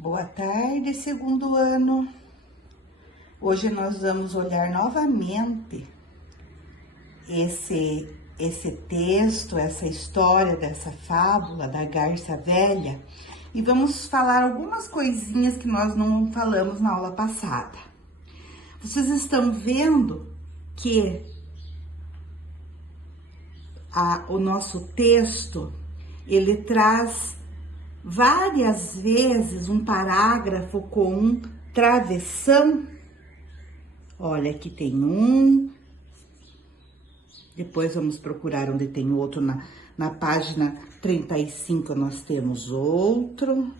Boa tarde, segundo ano. Hoje nós vamos olhar novamente esse texto, essa história dessa fábula da garça velha e vamos falar algumas coisinhas que nós não falamos na aula passada. Vocês estão vendo que o nosso texto, ele traz várias vezes um parágrafo com um travessão. Olha, aqui tem um, depois vamos procurar onde tem outro, na página 35 nós temos outro,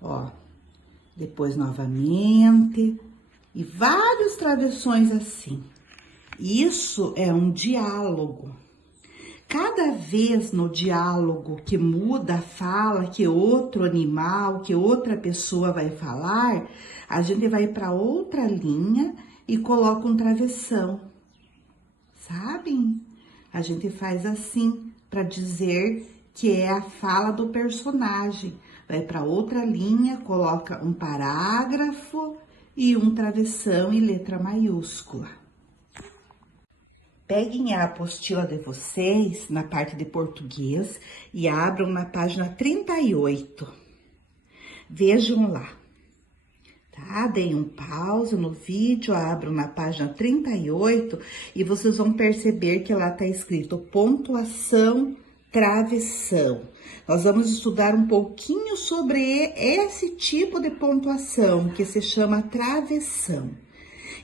ó, depois novamente, e vários travessões assim. Isso é um diálogo. Cada vez no diálogo que muda a fala, que outro animal, que outra pessoa vai falar, a gente vai para outra linha e coloca um travessão, sabem? A gente faz assim para dizer que é a fala do personagem. Vai para outra linha, coloca um parágrafo e um travessão e letra maiúscula. Peguem a apostila de vocês na parte de português e abram na página 38. Vejam lá, tá? Deem um pause no vídeo, abram na página 38 e vocês vão perceber que lá tá escrito pontuação, travessão. Nós vamos estudar um pouquinho sobre esse tipo de pontuação que se chama travessão.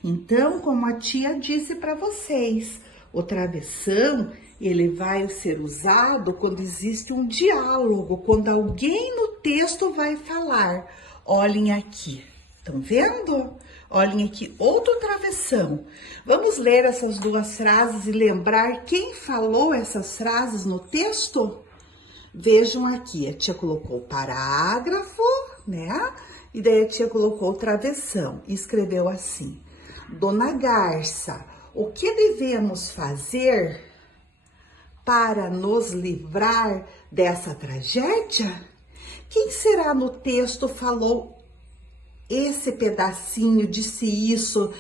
Então, como a tia disse para vocês, o travessão, ele vai ser usado quando existe um diálogo, quando alguém no texto vai falar. Olhem aqui, estão vendo? Olhem aqui, outro travessão. Vamos ler essas duas frases e lembrar quem falou essas frases no texto? Vejam aqui, a tia colocou parágrafo, né? E daí a tia colocou travessão e escreveu assim: Dona Garça, o que devemos fazer para nos livrar dessa tragédia? Quem será no texto falou esse pedacinho, disse isso,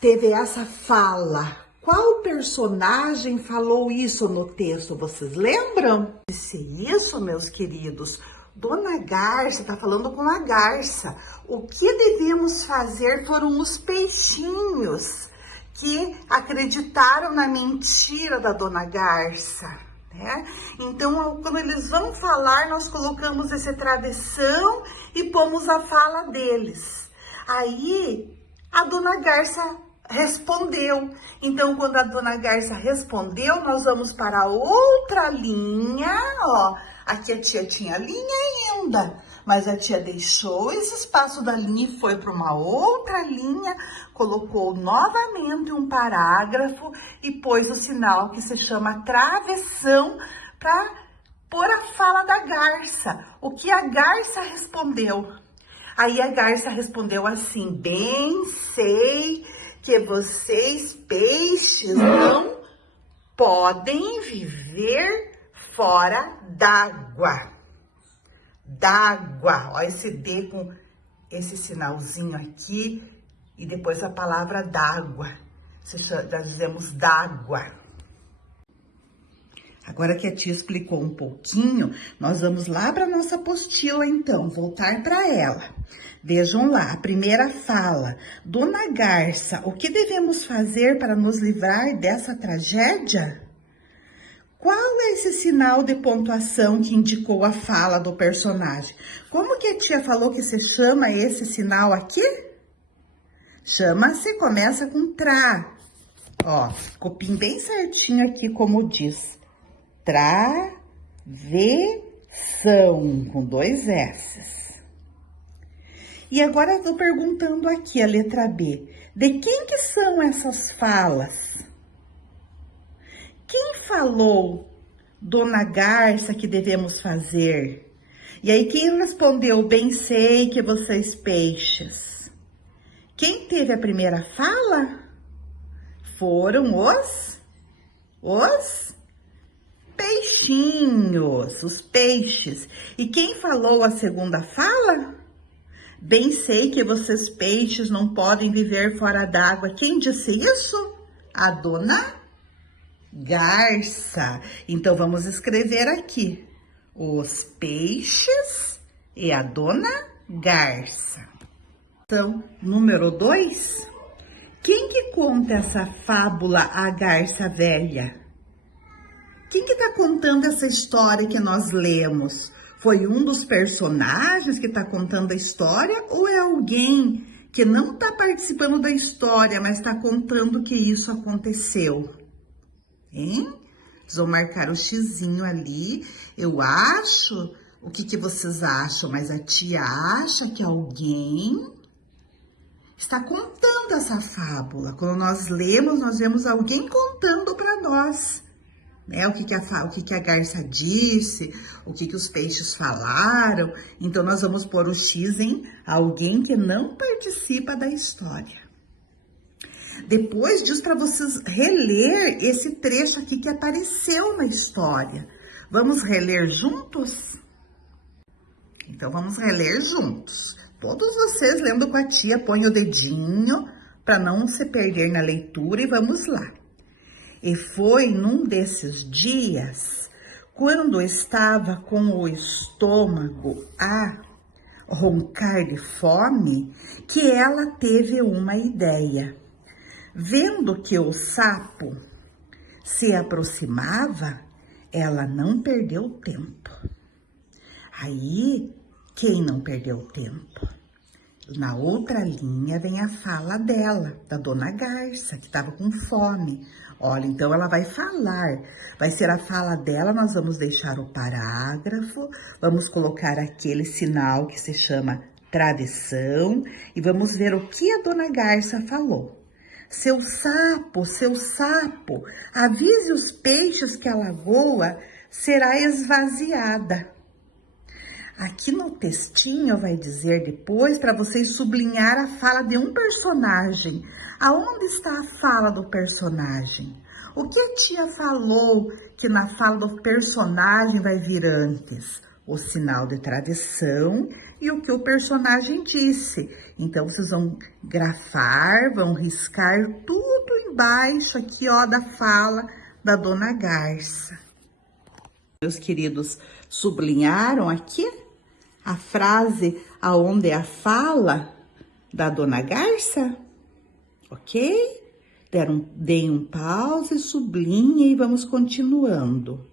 teve essa fala? Qual personagem falou isso no texto? Vocês lembram? Disse isso, meus queridos? Dona Garça, tá falando com a garça. O que devemos fazer foram os peixinhos que acreditaram na mentira da Dona Garça, né? Então, quando eles vão falar, nós colocamos esse travessão e pomos a fala deles. Aí, a Dona Garça respondeu. Então, quando a Dona Garça respondeu, nós vamos para outra linha, ó. Aqui a tia tinha linha ainda, mas a tia deixou esse espaço da linha e foi para uma outra linha, colocou novamente um parágrafo e pôs o sinal que se chama travessão para pôr a fala da garça. O que a garça respondeu? Aí a garça respondeu assim: bem sei que vocês, peixes, não podem viver fora d'água. D'água. Ó, esse D com esse sinalzinho aqui e depois a palavra d'água. Nós dizemos d'água. Agora que a tia explicou um pouquinho, nós vamos lá para nossa apostila então, voltar para ela. Vejam lá, a primeira fala: Dona Garça, o que devemos fazer para nos livrar dessa tragédia? Qual é esse sinal de pontuação que indicou a fala do personagem? Como que a tia falou que se chama esse sinal aqui? Chama-se, começa com tra. Ó, copiem bem certinho aqui como diz. Travessão, com 2 S's. E agora eu tô perguntando aqui a letra B. De quem que são essas falas? Quem falou, Dona Garça, que devemos fazer? E aí, quem respondeu, bem sei que vocês peixes? Quem teve a primeira fala? Foram os peixinhos, os peixes. E quem falou a segunda fala? Bem sei que vocês peixes não podem viver fora d'água. Quem disse isso? A dona Garça. Então, vamos escrever aqui. Os peixes e a dona Garça. Então, número 2. Quem que conta essa fábula, a Garça Velha? Quem que tá contando essa história que nós lemos? Foi um dos personagens que tá contando a história ou é alguém que não tá participando da história, mas tá contando que isso aconteceu? Hein? Vocês vão marcar o xizinho ali. Eu acho, o que vocês acham? Mas a tia acha que alguém está contando essa fábula. Quando nós lemos, nós vemos alguém contando para nós, né? O que a garça disse, o que os peixes falaram. Então, nós vamos pôr o X em alguém que não participa da história. Depois disso, para vocês reler esse trecho aqui que apareceu na história. Vamos reler juntos? Então, vamos reler juntos. Todos vocês, lendo com a tia, põem o dedinho para não se perder na leitura e vamos lá. E foi num desses dias, quando estava com o estômago a roncar de fome, que ela teve uma ideia. Vendo que o sapo se aproximava, ela não perdeu tempo. Aí, quem não perdeu tempo? Na outra linha vem a fala dela, da dona Garça, que estava com fome. Olha, então ela vai falar, vai ser a fala dela, nós vamos deixar o parágrafo, vamos colocar aquele sinal que se chama travessão e vamos ver o que a dona Garça falou. Seu sapo, avise os peixes que a lagoa será esvaziada. Aqui no textinho vai dizer depois para vocês sublinhar a fala de um personagem. Aonde está a fala do personagem? O que a tia falou que na fala do personagem vai vir antes? O sinal de travessão e o que o personagem disse. Então, vocês vão grafar, vão riscar tudo embaixo aqui, ó, da fala da dona Garça. Meus queridos, sublinharam aqui a frase aonde é a fala da dona Garça? Ok? Deem um pause, sublinhem e vamos continuando.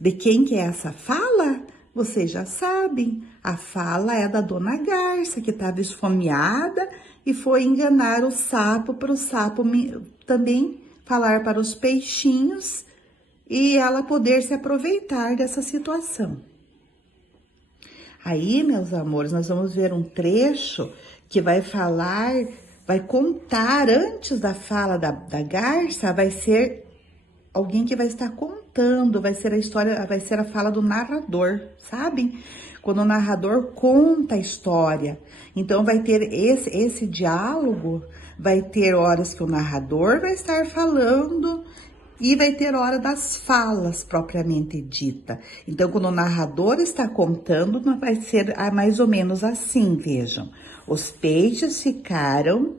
De quem que é essa fala? Vocês já sabem, a fala é da dona Garça, que estava esfomeada e foi enganar o sapo para o sapo também falar para os peixinhos e ela poder se aproveitar dessa situação. Aí, meus amores, nós vamos ver um trecho que vai falar, vai contar antes da fala da Garça, vai ser alguém que vai estar contando, vai ser a história, vai ser a fala do narrador, sabem? Quando o narrador conta a história. Então, vai ter esse diálogo, vai ter horas que o narrador vai estar falando e vai ter hora das falas propriamente dita. Então, quando o narrador está contando, vai ser mais ou menos assim, vejam. Os peixes ficaram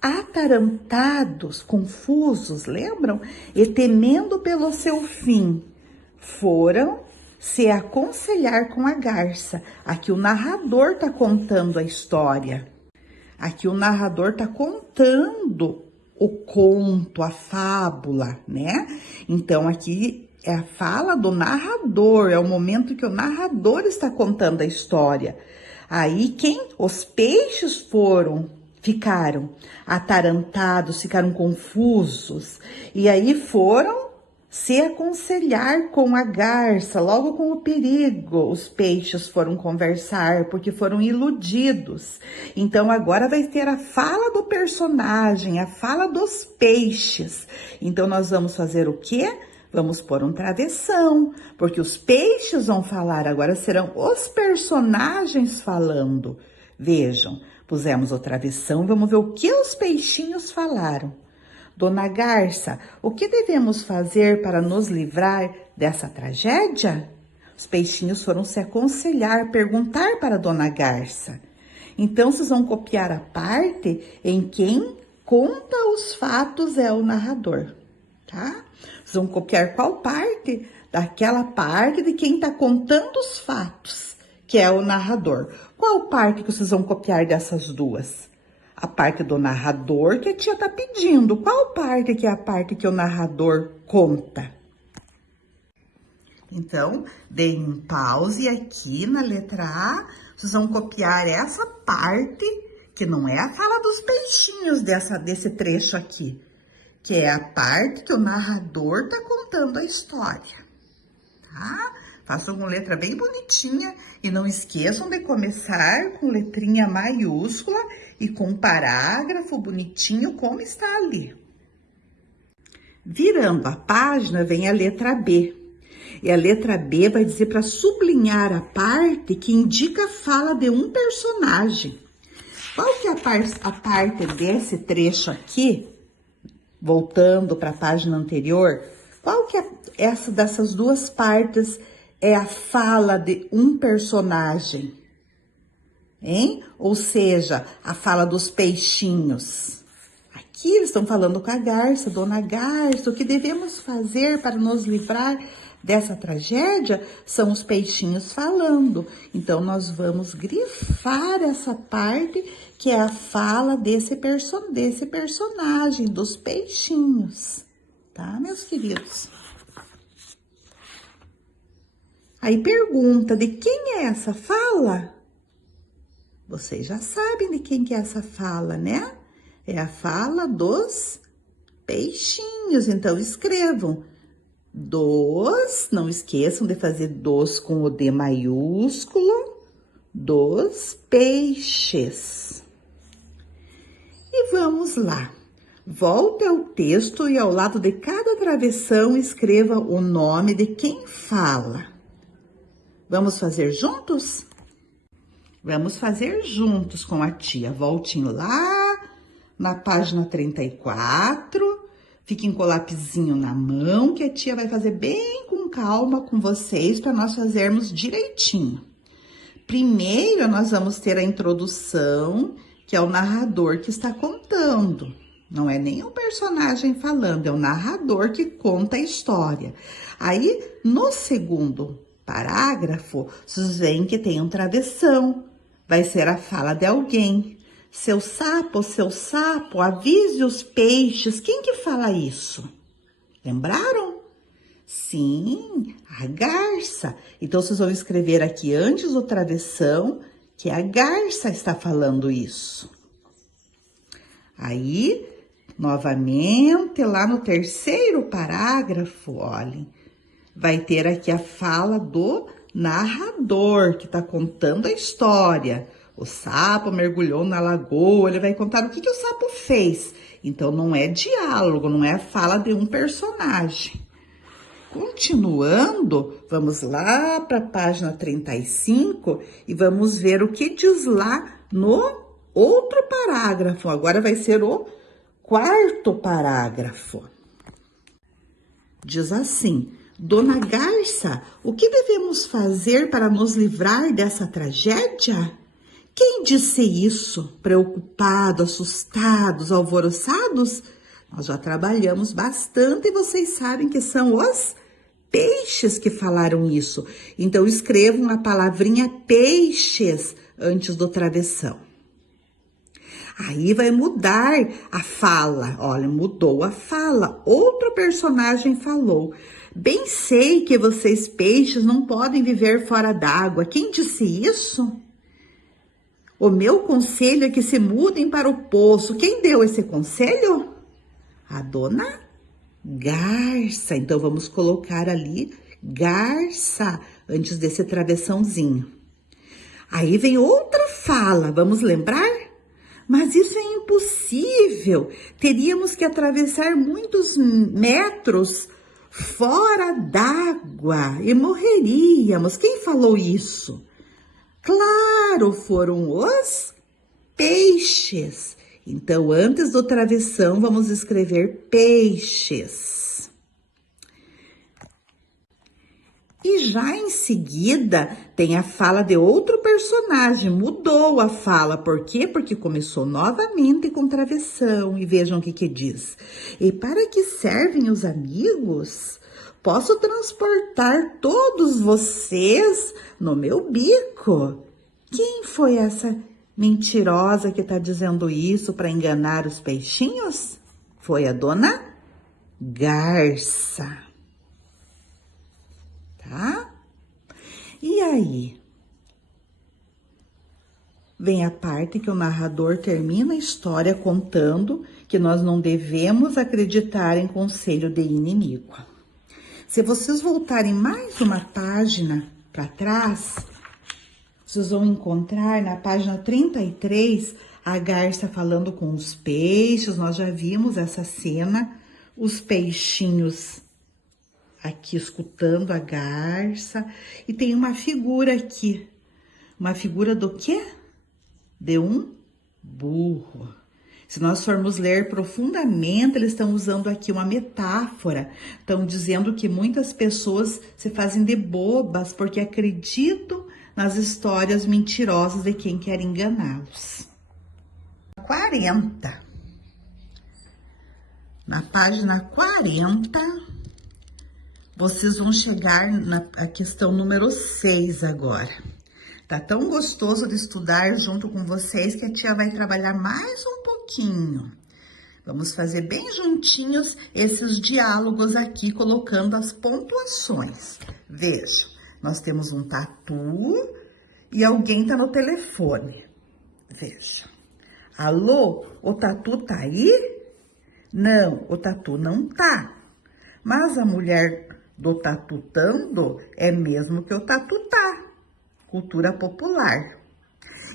atarantados, confusos, lembram? E temendo pelo seu fim, foram se aconselhar com a garça. Aqui o narrador está contando a história. Aqui o narrador está contando o conto, a fábula, né? Então, aqui é a fala do narrador, é o momento que o narrador está contando a história. Aí, os peixes ficaram atarantados, ficaram confusos, e aí foram se aconselhar com a garça, logo com o perigo. Os peixes foram conversar, porque foram iludidos. Então, agora vai ter a fala do personagem, a fala dos peixes. Então, nós vamos fazer o quê? Vamos pôr um travessão, porque os peixes vão falar, agora serão os personagens falando. Vejam, pusemos o travessão, vamos ver o que os peixinhos falaram. Dona Garça, o que devemos fazer para nos livrar dessa tragédia? Os peixinhos foram se aconselhar, perguntar para Dona Garça. Então, vocês vão copiar a parte em quem conta os fatos é o narrador, tá? Vocês vão copiar qual parte? Daquela parte de quem está contando os fatos, que é o narrador. Qual parte que vocês vão copiar dessas duas? A parte do narrador que a tia tá pedindo. Qual parte que é a parte que o narrador conta? Então, deem um pause aqui na letra A. Vocês vão copiar essa parte, que não é a fala dos peixinhos desse trecho aqui, que é a parte que o narrador tá contando a história, tá? Façam com letra bem bonitinha e não esqueçam de começar com letrinha maiúscula e com um parágrafo bonitinho como está ali. Virando a página, vem a letra B. E a letra B vai dizer para sublinhar a parte que indica a fala de um personagem. Qual que é a parte desse trecho aqui? Voltando para a página anterior, qual que é essa dessas duas partes é a fala de um personagem? Hein? Ou seja, a fala dos peixinhos. Aqui eles estão falando com a garça, Dona Garça, o que devemos fazer para nos livrar dessa tragédia são os peixinhos falando. Então, nós vamos grifar essa parte que é a fala desse personagem, dos peixinhos, tá, meus queridos? Aí pergunta, de quem é essa fala? Vocês já sabem de quem que é essa fala, né? É a fala dos peixinhos. Então, escrevam dos, não esqueçam de fazer dos com o D maiúsculo, dos peixes. E vamos lá. Volte ao texto e ao lado de cada travessão escreva o nome de quem fala. Vamos fazer juntos? Vamos fazer juntos com a tia. Voltem lá na página 34. Fiquem com o lapisinho na mão, que a tia vai fazer bem com calma com vocês para nós fazermos direitinho. Primeiro, nós vamos ter a introdução, que é o narrador que está contando. Não é nem o personagem falando, é o narrador que conta a história. Aí, no segundo parágrafo, vocês veem que tem um travessão. Vai ser a fala de alguém. Seu sapo, avise os peixes. Quem que fala isso? Lembraram? Sim, a garça. Então, vocês vão escrever aqui antes do travessão que a garça está falando isso. Aí, novamente, lá no terceiro parágrafo, olhem, vai ter aqui a fala do narrador, que está contando a história. O sapo mergulhou na lagoa, ele vai contar o que o sapo fez. Então, não é diálogo, não é a fala de um personagem. Continuando, vamos lá para a página 35 e vamos ver o que diz lá no outro parágrafo. Agora vai ser o quarto parágrafo. Diz assim: Dona Garça, o que devemos fazer para nos livrar dessa tragédia? Quem disse isso? Preocupado, assustados, alvoroçados? Nós já trabalhamos bastante e vocês sabem que são os peixes que falaram isso. Então, escrevam a palavrinha peixes antes do travessão. Aí vai mudar a fala. Olha, mudou a fala. Outro personagem falou. Bem sei que vocês peixes não podem viver fora d'água. Quem disse isso? O meu conselho é que se mudem para o poço. Quem deu esse conselho? A Dona Garça. Então, vamos colocar ali garça antes desse travessãozinho. Aí vem outra fala, vamos lembrar? Mas isso é impossível. Teríamos que atravessar muitos metros fora d'água e morreríamos. Quem falou isso? Claro, foram os peixes. Então, antes do travessão, vamos escrever peixes. E já em seguida tem a fala de outro personagem, mudou a fala, por quê? Porque começou novamente com travessão, e vejam o que diz. E para que servem os amigos? Posso transportar todos vocês no meu bico. Quem foi essa mentirosa que está dizendo isso para enganar os peixinhos? Foi a dona Garça. Tá? E aí? Vem a parte que o narrador termina a história contando que nós não devemos acreditar em conselho de inimigo. Se vocês voltarem mais uma página para trás, vocês vão encontrar na página 33 a garça falando com os peixes. Nós já vimos essa cena, os peixinhos aqui escutando a garça. E tem uma figura aqui. Uma figura do quê? De um burro. Se nós formos ler profundamente, eles estão usando aqui uma metáfora. Estão dizendo que muitas pessoas se fazem de bobas porque acreditam nas histórias mentirosas de quem quer enganá-los. 40. Na página 40, vocês vão chegar na questão número 6 agora. Tá tão gostoso de estudar junto com vocês que a tia vai trabalhar mais um pouquinho. Vamos fazer bem juntinhos esses diálogos aqui, colocando as pontuações. Veja, nós temos um tatu e alguém tá no telefone. Veja. Alô, o tatu tá aí? Não, o tatu não tá. Mas a mulher do tatutando é mesmo que o tatu tá. Cultura popular.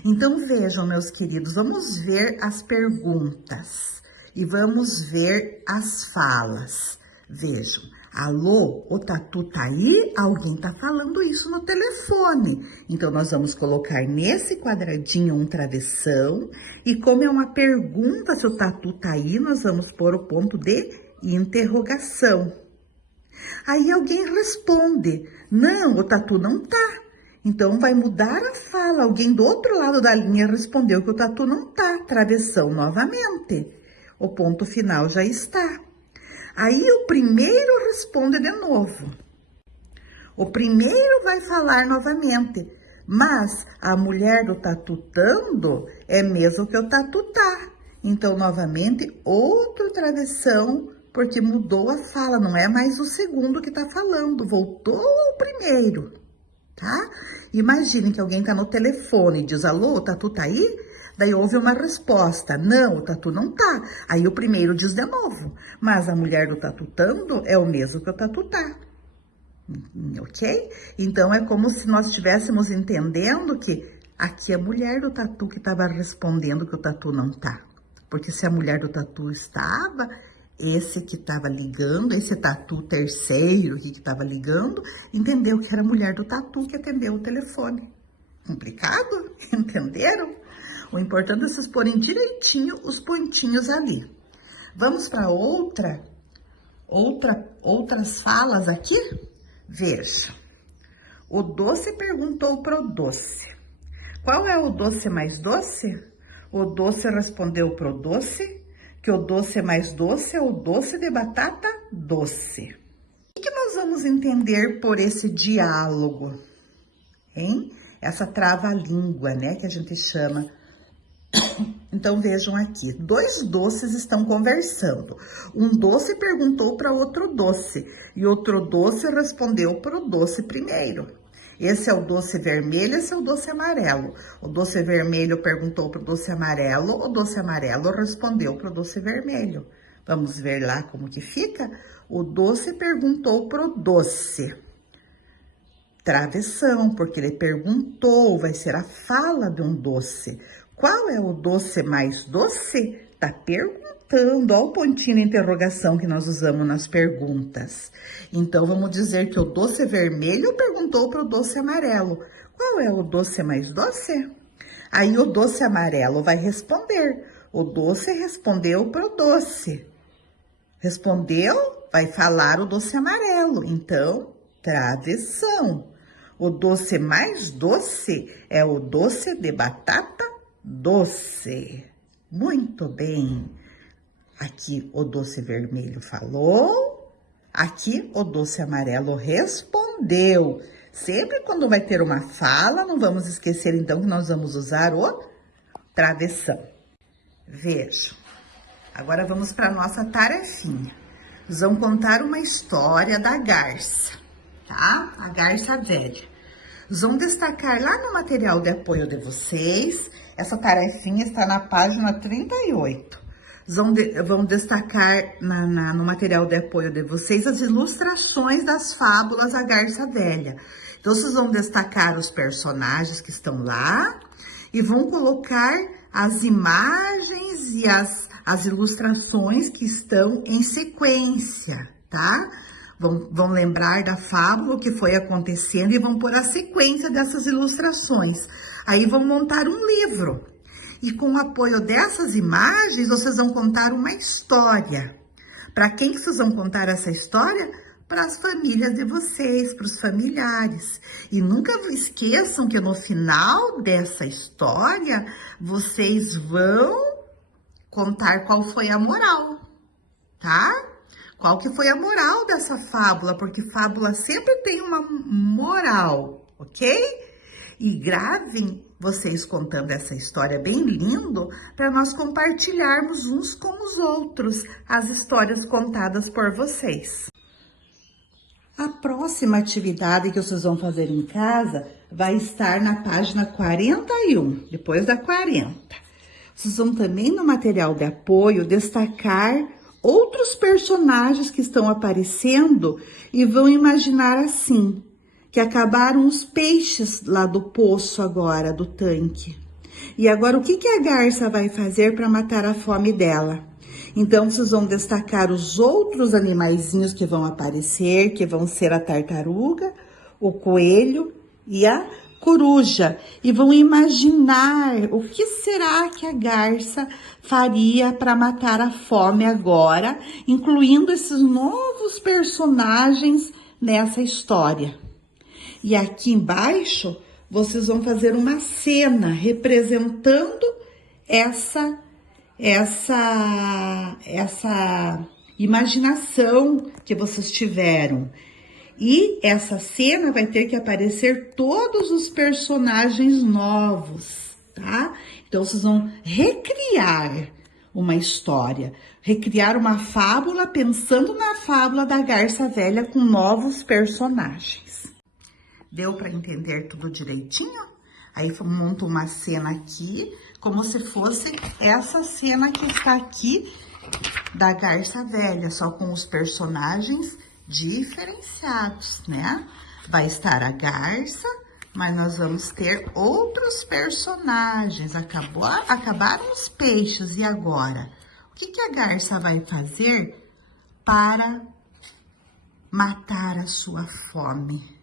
Então, vejam, meus queridos, vamos ver as perguntas e vamos ver as falas. Vejam, alô, o tatu tá aí? Alguém tá falando isso no telefone. Então, nós vamos colocar nesse quadradinho um travessão e como é uma pergunta se o tatu tá aí, nós vamos pôr o ponto de interrogação. Aí alguém responde, não, o tatu não tá. Então, vai mudar a fala. Alguém do outro lado da linha respondeu que o tatu não tá. Travessão novamente. O ponto final já está. Aí, o primeiro responde de novo. O primeiro vai falar novamente. Mas a mulher do tatutando é mesmo que o tatu tá. Então, novamente, outro travessão, porque mudou a fala. Não é mais o segundo que tá falando. Voltou o primeiro. Tá? Imaginem que alguém tá no telefone e diz, alô, o tatu tá aí? Daí houve uma resposta, não, o tatu não tá. Aí o primeiro diz de novo, mas a mulher do tatutando é o mesmo que o tatu tá. Ok? Então, é como se nós estivéssemos entendendo que aqui é a mulher do tatu que estava respondendo que o tatu não tá. Porque se a mulher do tatu estava... Esse que estava ligando, esse tatu terceiro que estava ligando, entendeu que era a mulher do tatu que atendeu o telefone. Complicado? Entenderam? O importante é vocês porem direitinho os pontinhos ali. Vamos para outras falas aqui? Veja. O doce perguntou pro doce. Qual é o doce mais doce? O doce respondeu pro doce que o doce mais doce é o doce de batata doce. O que nós vamos entender por esse diálogo, hein? Essa trava-língua, né, que a gente chama. Então, vejam aqui, dois doces estão conversando. Um doce perguntou para outro doce e outro doce respondeu para o doce primeiro. Esse é o doce vermelho, esse é o doce amarelo. O doce vermelho perguntou para o doce amarelo respondeu para o doce vermelho. Vamos ver lá como que fica? O doce perguntou para o doce. Travessão, porque ele perguntou, vai ser a fala de um doce. Qual é o doce mais doce? Tá perguntando. Olha o pontinho de interrogação que nós usamos nas perguntas. Então, vamos dizer que o doce vermelho perguntou para o doce amarelo. Qual é o doce mais doce? Aí, o doce amarelo vai responder. O doce respondeu para o doce. Respondeu, vai falar o doce amarelo. Então, Travessão. O doce mais doce é o doce de batata doce. Muito bem. Aqui o doce vermelho falou, aqui o doce amarelo respondeu. Sempre quando vai ter uma fala, não vamos esquecer então que nós vamos usar o travessão. Vejam. Agora vamos para a nossa tarefinha. Nós vamos contar uma história da garça, tá? A garça velha. Nós vamos destacar lá no material de apoio de vocês. Essa tarefinha está na página 38. Vamos destacar no material de apoio de vocês as ilustrações das fábulas A Garça Velha. Então, vocês vão destacar os personagens que estão lá e vão colocar as imagens e as ilustrações que estão em sequência, tá? Vão lembrar da fábula, o que foi acontecendo e vão pôr a sequência dessas ilustrações. Aí vão montar um livro. E com o apoio dessas imagens, vocês vão contar uma história. Para quem que vocês vão contar essa história? Para as famílias de vocês, para os familiares. E nunca esqueçam que no final dessa história, vocês vão contar qual foi a moral, tá? Qual que foi a moral dessa fábula? Porque fábula sempre tem uma moral, ok? E gravem vocês contando essa história bem lindo para nós compartilharmos uns com os outros as histórias contadas por vocês. A próxima atividade que vocês vão fazer em casa vai estar na página 41, depois da 40. Vocês vão também no material de apoio destacar outros personagens que estão aparecendo e vão imaginar assim, que acabaram os peixes lá do poço agora, do tanque. E agora o que a garça vai fazer para matar a fome dela? Então, vocês vão destacar os outros animaizinhos que vão aparecer, que vão ser a tartaruga, o coelho e a coruja. E vão imaginar o que será que a garça faria para matar a fome agora, incluindo esses novos personagens nessa história. E aqui embaixo, vocês vão fazer uma cena representando essa imaginação que vocês tiveram. E essa cena vai ter que aparecer todos os personagens novos, tá? Então, vocês vão recriar uma história, recriar uma fábula pensando na fábula da garça velha com novos personagens. Deu para entender tudo direitinho? Aí monta uma cena aqui, como se fosse essa cena que está aqui da garça velha, só com os personagens diferenciados, né? Vai estar a garça, mas nós vamos ter outros personagens. Acabaram os peixes, e agora? O que a garça vai fazer para matar a sua fome?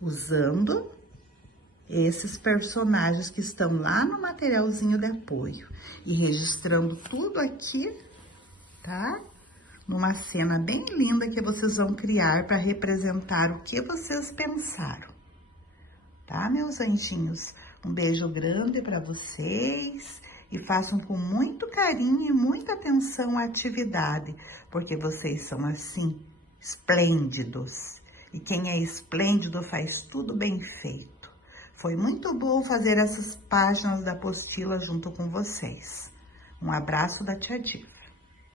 Usando esses personagens que estão lá no materialzinho de apoio e registrando tudo aqui, tá? Numa cena bem linda que vocês vão criar para representar o que vocês pensaram. Tá, meus anjinhos? Um beijo grande para vocês e façam com muito carinho e muita atenção a atividade, porque vocês são assim, esplêndidos. E quem é esplêndido faz tudo bem feito. Foi muito bom fazer essas páginas da apostila junto com vocês. Um abraço da Tia Diva.